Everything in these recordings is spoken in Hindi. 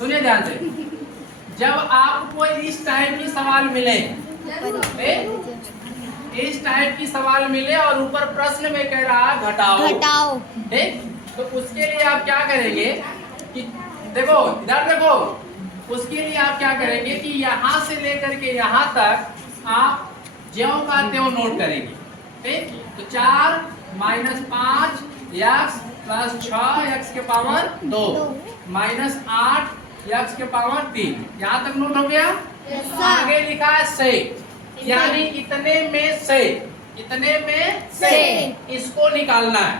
सुनिए ध्यान से, जब आपको इस टाइप की सवाल मिले, इस टाइप की सवाल मिले और ऊपर प्रश्न में कह रहा घटाओ, ठीक, तो उसके लिए आप क्या करेंगे कि देखो इधर देखो, उसके लिए आप क्या करेंगे कि यहाँ से लेकर के यहाँ तक आप ज्यों का त्यों नोट करेंगे, ठीक। तो 4 माइनस 5 एक्स प्लस 6 एक्स के पावर 2 माइनस 8 एक्स के पावर 3, यहाँ तक नोट हो गया। आगे लिखा है से, यानी इतने में से इसको निकालना है।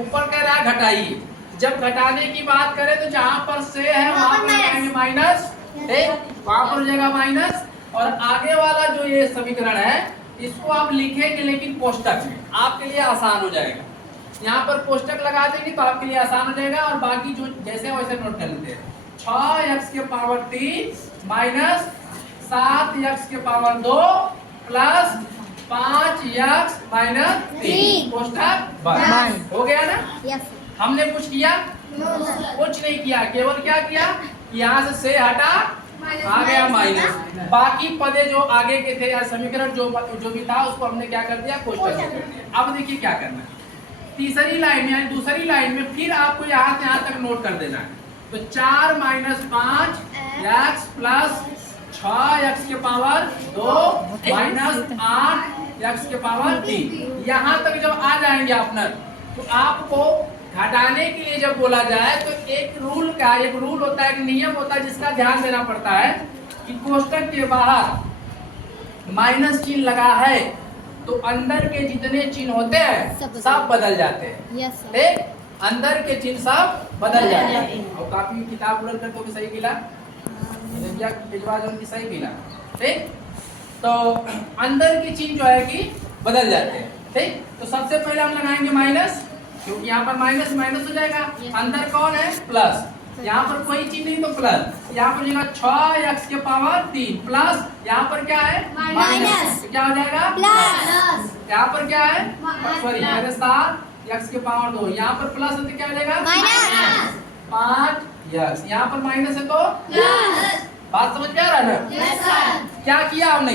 ऊपर कह रहा है घटाइए, जब घटाने की बात करें तो जहां पर से है वहां पर लगाएंगे माइनस, ठीक, वहां पर हो जाएगा माइनस। और आगे वाला जो ये समीकरण है इसको आप लिखेंगे लेकिन कोष्टक में, आपके लिए आसान हो जाएगा। यहाँ पर कोष्टक लगा देंगे तो आपके लिए आसान हो जाएगा, और बाकी जो जैसे वैसे नोट कर लेते हैं। 6 के पावर 3 माइनस 7 के पावर 2 प्लस 5 माइनस 3, कोष्टक बंद हो गया ना। यस। हमने कुछ किया? कुछ नहीं किया, केवल क्या किया, यहाँ से हटा आ गया माइनस, बाकी पदे जो आगे के थे या समीकरण जो भी था उसको हमने क्या कर दिया, कोष्टक में कर दिया। अब देखिए क्या करना है, तीसरी लाइन में यानी दूसरी लाइन में फिर आपको यहाँ से यहाँ तक नोट कर देना है। तो 4 माइनस 5 एक्स प्लस 6 एक्स के पावर 2 माइनस 8 एक्स के पावर 3, यहाँ तक जब आ जाएंगे अपना, तो आपको घटाने के लिए जब बोला जाए तो एक रूल होता है, एक नियम होता है जिसका ध्यान देना पड़ता है कि कोष्टक के बाहर माइनस चिन्ह लगा है तो अंदर के जितने चिन्ह होते हैं सब बदल जाते हैं, ठीक, अंदर के चिन्ह सब बदल जाते हैं। और काफी किताब उड़ल कर तो भी सही मिला, की सही मिला, ठीक। तो अंदर के चिन्ह जो है कि बदल जाते हैं, ठीक। तो सबसे पहले हम लगाएंगे माइनस, क्योंकि यहाँ पर माइनस माइनस हो जाएगा। अंदर कौन है, प्लस, यहाँ पर कोई चीज नहीं तो प्लस, यहाँ पर जगह 6 के पावर 3 प्लस यहाँ पर क्या है माइनस, तो क्या हो जाएगा प्लस, यहाँ पर क्या है सॉरी माइनस 7 के पावर 2, यहाँ पर प्लस है तो क्या हो जाएगा माइनस 5 यहाँ पर माइनस है तो प्लस। बात समझ में आ रहा है ना। क्या किया हमने,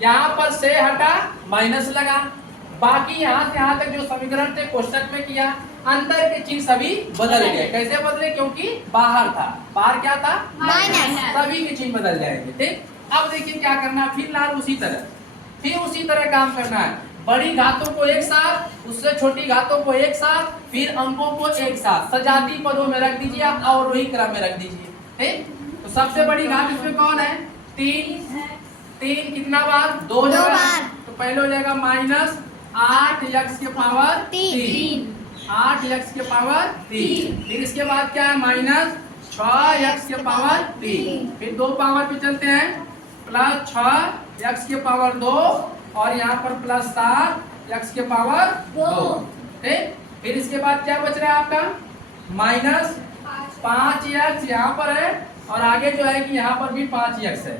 यहाँ पर से हटा माइनस लगा, बाकी यहाँ से यहाँ तक जो समीकरण थे कोष्टक में किया, अंदर के चिन्ह सभी बदल गए। कैसे बदले, क्योंकि बाहर था, बाहर क्या था माइनस, सभी के चिन्ह बदल जाएंगे, ठीक। अब देखिए क्या करना है, फिर लाल फिर उसी तरह काम करना है। बड़ी घातों को एक साथ, उससे छोटी घातों को एक साथ, फिर अंकों को एक साथ सजाती पदों में रख दीजिए और वही क्रम में रख दीजिए, ठीक। तो सबसे बड़ी घात इसमें कौन है, 3 कितना बार, 2 बार। तो पहले हो जाएगा माइनस 8 के पावर 3, 8 के पावर 3, फिर इसके बाद क्या है माइनस 6 के पावर 3, फिर 2 पावर पे चलते हैं, प्लस 6 के पावर 2 और यहाँ पर प्लस 7 के पावर 2, ठीक। फिर इसके बाद क्या बच रहा है आपका, माइनस 5 यहाँ पर है और आगे जो है कि यहाँ पर भी 5 है,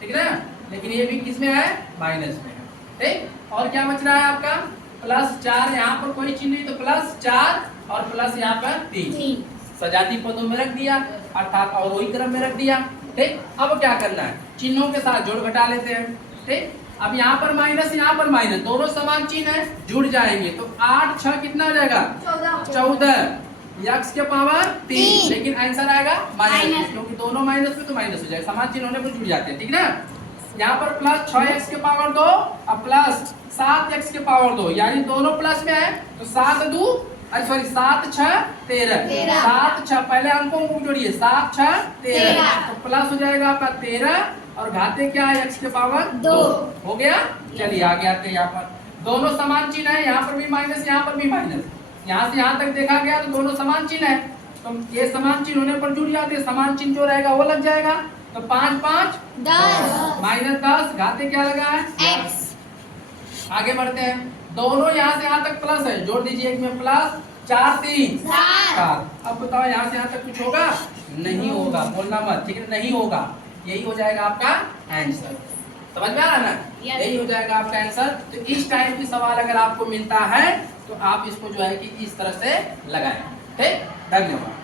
ठीक है ना, लेकिन ये भी किस में है, माइनस में है, ठीक। और क्या बच रहा है आपका, प्लस 4, यहाँ पर कोई चिन्ह नहीं तो प्लस 4 और प्लस यहाँ पर 3, सजाती पदों में रख दिया अर्थात और वही क्रम में रख दिया, ठीक। अब क्या करना है, चिन्हों के साथ जोड़ घटा लेते हैं, ठीक। अब यहाँ पर माइनस यहाँ पर माइनस, दोनों समान चिन्ह है, जुड़ जाएंगे तो 8 6 कितना हो जाएगा 14 एक्स के पावर 3, लेकिन आंसर आएगा माइनस, क्योंकि दोनों माइनस में तो माइनस हो जाएगा, समान चिन्ह होने पर जुड़ जाते हैं, ठीक ना। यहाँ पर प्लस 6 के पावर 2 और प्लस 7 के पावर 2, यानी दोनों प्लस में है तो 7 6 13, 7 6 पहले अंकों को जोड़िए, 7 6 13, तो प्लस हो जाएगा आपका 13 और घाते क्या है x के पावर 2 हो गया। चलिए आगे आते हैं, यहाँ पर दोनों समान चिन्ह है, यहाँ पर भी माइनस यहाँ पर भी माइनस, यहाँ से यहाँ तक देखा गया तो दोनों समान चिन्ह है, तो ये समान चिन्ह होने पर जुड़ जाते हैं, समान चिन्ह जो रहेगा वो लग जाएगा, तो 5 5 10 माइनस 10 घाते क्या लगा है x। आगे बढ़ते हैं, दोनों यहाँ से यहाँ तक प्लस है, जोड़ दीजिए, एक में प्लस 4 3 7। अब बताओ यहाँ से यहाँ तक कुछ होगा, नहीं होगा, बोलना मत, ठीक है, नहीं होगा, यही हो जाएगा आपका आंसर। समझ में आ रहा ना, यही हो जाएगा आपका आंसर। तो इस टाइप की सवाल अगर आपको मिलता है तो आप इसको जो है कि इस तरह से लगाएं, ठीक। धन्यवाद।